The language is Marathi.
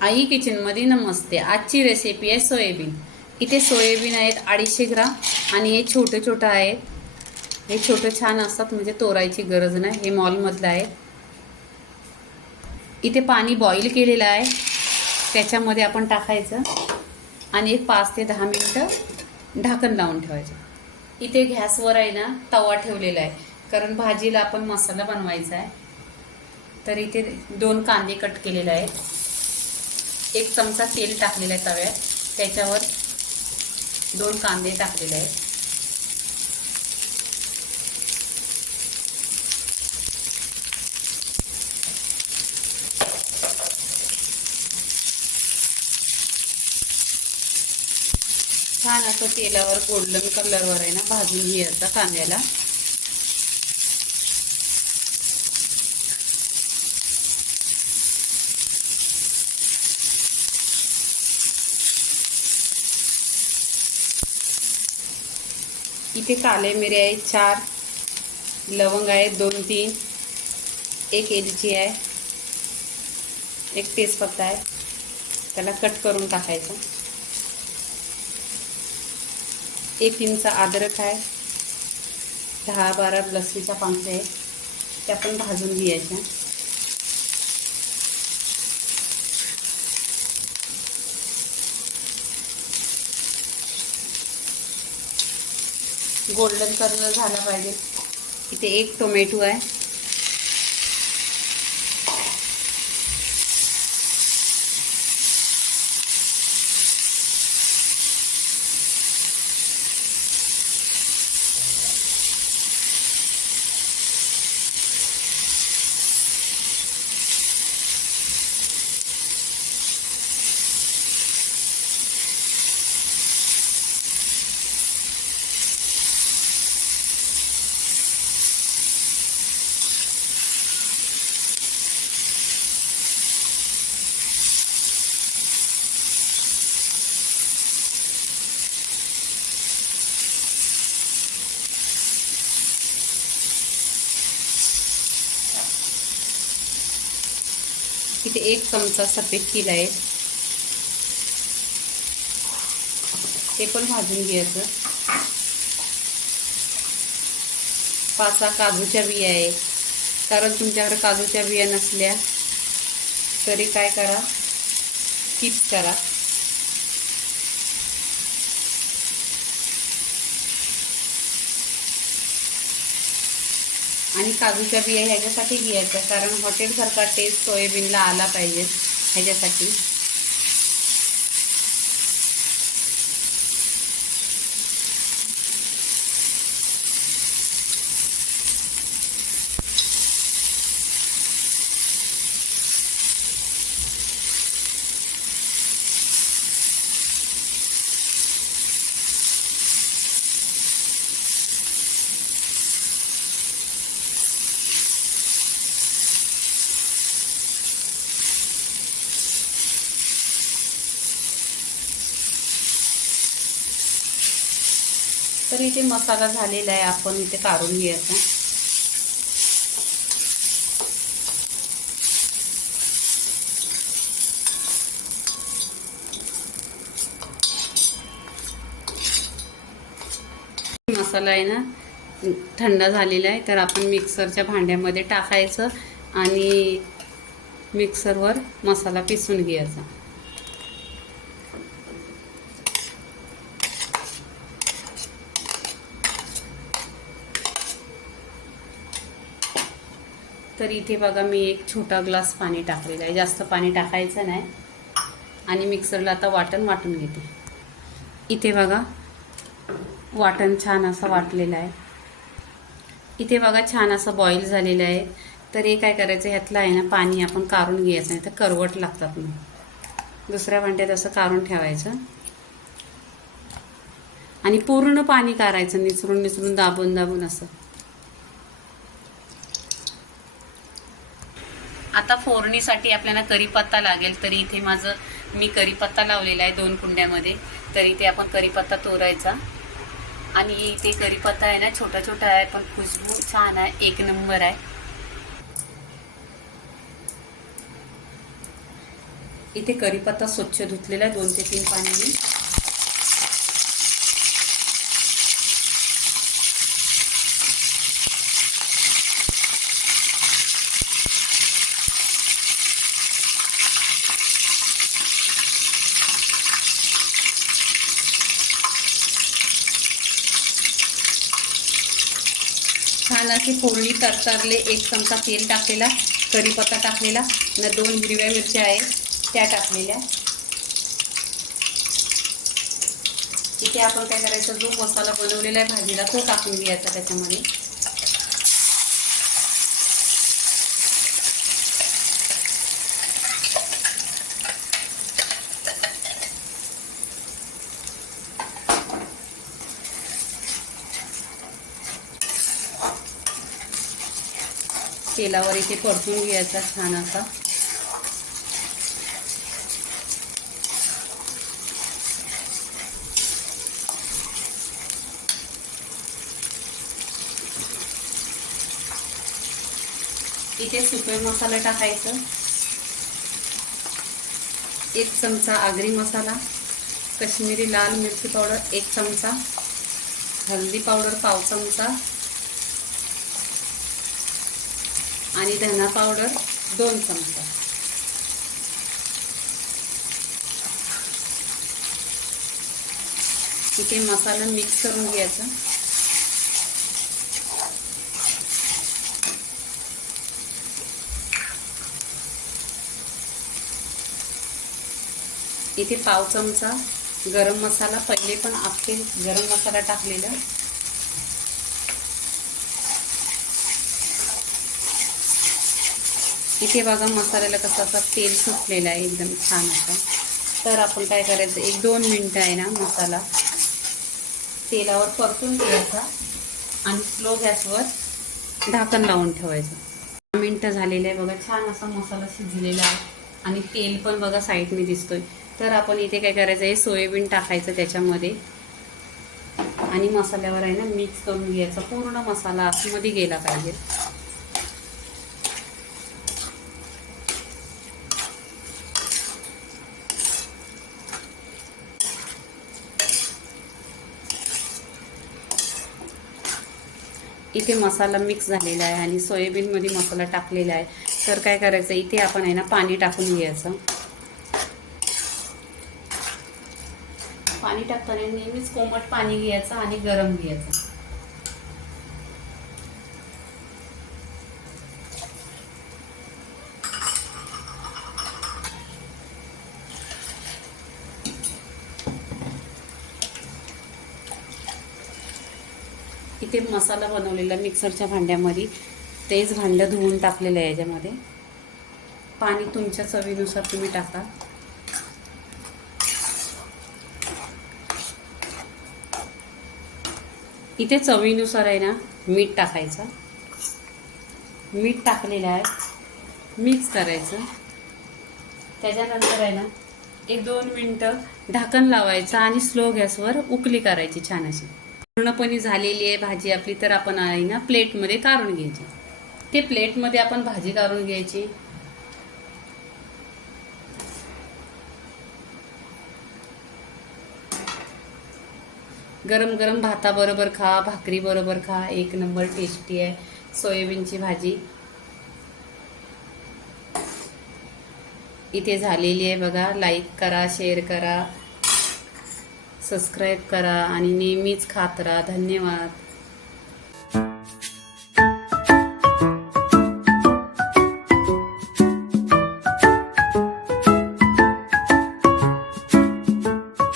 आई किचनमध्ये नमस्ते. आजची रेसिपी आहे सोयाबीन. इथे सोयाबीन आहेत अडीचशे ग्राम आणि हे छोटे छोटं आहेत. हे छोटं छान असतात म्हणजे तोरायची गरज नाही. हे मॉलमधलं आहे. इथे पाणी बॉईल केलेलं आहे. त्याच्यामध्ये आपण टाकायचं आणि एक पाच ते दहा मिनटं ढाकण लावून ठेवायचं. इथे गॅसवर आहे ना तवा ठेवलेला आहे. कारण भाजीला आपण मसाला बनवायचा आहे. तर इथे दोन कांदे कट केलेले आहेत. एक चमचा तेल टाकलेला आहे तव्यात. त्याच्यावर दोन कांदे टाकलेले आहेत. छान असं तेलावर गोल्डन कलरवर आहे ना भाजून घ्यायचा कांद्याला. इथे काले मिरे आहे चार. लवंग आहे दोन तीन. एक एलची आहे. एक तेजपत्ता आहे. त्याला कट करून टाकायचं. एक इंच अद्रक आहे. दहा बारा लसणीच्या पांढऱ्या आहेत त्या पण भाजून घ्यायच्या. गोल्डन कलर झाला पाहिजे. इथे एक टोमॅटो आहे. इथे एक चमचा सफेद तिल आहे ते पण भाजून घ्यायचं. पाच सहा काजूच्या बिया आहे. कारण तुमच्याकडे काजूच्या बिया नसल्या तरी काय करा? तीच करा. आणि काजूच्या बिया ह्याच्यासाठी घ्यायच्या कारण हॉटेलसारखा टेस्ट सोयाबीनला आला पाहिजे ह्याच्यासाठी. तर इथे मसाला झालेला आहे. आपण इथे काढून घ्यायचा मसाला आहे ना थंड झालेला आहे. तर आपण मिक्सरच्या भांड्यामध्ये टाकायचं आणि मिक्सरवर मसाला पिसून घ्यायचा. तर इथे बघा मी एक छोटा ग्लास पाणी टाकलेलं आहे. जास्त पाणी टाकायचं नाही. आणि मिक्सरला आता वाटण वाटून घेते. इथे बघा वाटण छान असं वाटलेलं आहे. इथे बघा छान असं बॉईल झालेलं आहे. तर हे काय करायचं ह्यातलं आहे ना पाणी आपण काढून घ्यायचं नाही तर करवट लागतात मग दुसऱ्या भांड्यात असं काढून ठेवायचं. आणि पूर्ण पाणी काढायचं निचरून निचरून दाबून दाबून असं. आता फोरणीसाठी आपल्याला करीपत्ता लागेल तरी इथे माझं मी करीपत्ता लावलेला आहे दोन कुंड्यामध्ये तर इथे आपण करीपत्ता तोरायचा. आणि इथे करीपत्ता आहे ना छोटा छोटा आहे पण खुशबू छान आहे एक नंबर आहे. इथे करीपत्ता स्वच्छ धुतलेला आहे दोन ते तीन पाण्याने. छान अशी फोडणी तरतरले एक चमचा तेल टाकलेला कढीपत्ता टाकलेला न दोन हिरव्या मिरच्या आहेत त्या टाकलेल्या. इथे आपण काय करायचं जो मसाला बनवलेला आहे भाजीला तो टाकून घ्यायचा त्याच्यामध्ये. तेलावर इथे परतून घ्यायचा छान असा. इथे सुके मसाला टाकायचं. एक चमचा आगरी मसाला कश्मीरी लाल मिरची पावडर एक चमचा हल्दी पावडर पाव चमचा आणि धना पावडर दोन चमचा. इथे मसाला मिक्स करून घ्यायचा. इथे पाव चमचा गरम मसाला पहिले पण अख्खे गरम मसाला टाकलेला. इथे बघा मसाल्याला कसं असं तेल सुटलेलं आहे एकदम छान असं. तर आपण काय करायचं एक दोन मिनटं आहे ना मसाला. तेलावर परतून घ्यायचा आणि स्लो गॅसवर झाकण लावून ठेवायचं. दहा मिनटं झालेलं आहे बघा छान असा मसाला शिजलेला आहे. आणि तेल पण बघा साईडने दिसतोय. तर आपण इथे काय करायचं आहे सोयाबीन टाकायचं त्याच्यामध्ये. आणि मसाल्यावर आहे ना मिक्स करून घ्यायचा. पूर्ण मसाला आतमध्ये गेला पाहिजे. इथे मसाला मिक्स झालेला आहे आणि सोयाबीनमध्ये मसाला टाकलेला आहे. तर काय करायचं इथे आपण आहे ना पाणी टाकून घ्यायचं. पाणी टाकताना नेहमीच कोमट पाणी घ्यायचं आणि गरम घ्यायचं इथे मसाला बनवलेला मिक्सरच्या भांड्यामध्ये तेच भांडं धुवून टाकलेलं आहे याच्यामध्ये. पाणी तुमच्या चवीनुसार तुम्ही टाका. इथे चवीनुसार आहे ना मीठ टाकायचं. मीठ टाकलेलं आहे. मिक्स करायचं. त्याच्यानंतर आहे ना एक दोन मिनटं ढाकण लावायचं आणि स्लो गॅसवर उकली करायची छान अशी. पूर्णपणे झालेली आहे भाजी आपली तर आपण आहे ना प्लेटमध्ये काढून घ्यायची. ते प्लेटमध्ये आपण भाजी काढून घ्यायची. गरम गरम भाताबरोबर खा भाकरी बरोबर खा. एक नंबर टेस्टी आहे सोयाबीनची भाजी. इथे झालेली आहे बघा. लाईक करा शेअर करा. सबस्क्राईब करा आणि नेहमीच खात राहा. धन्यवाद.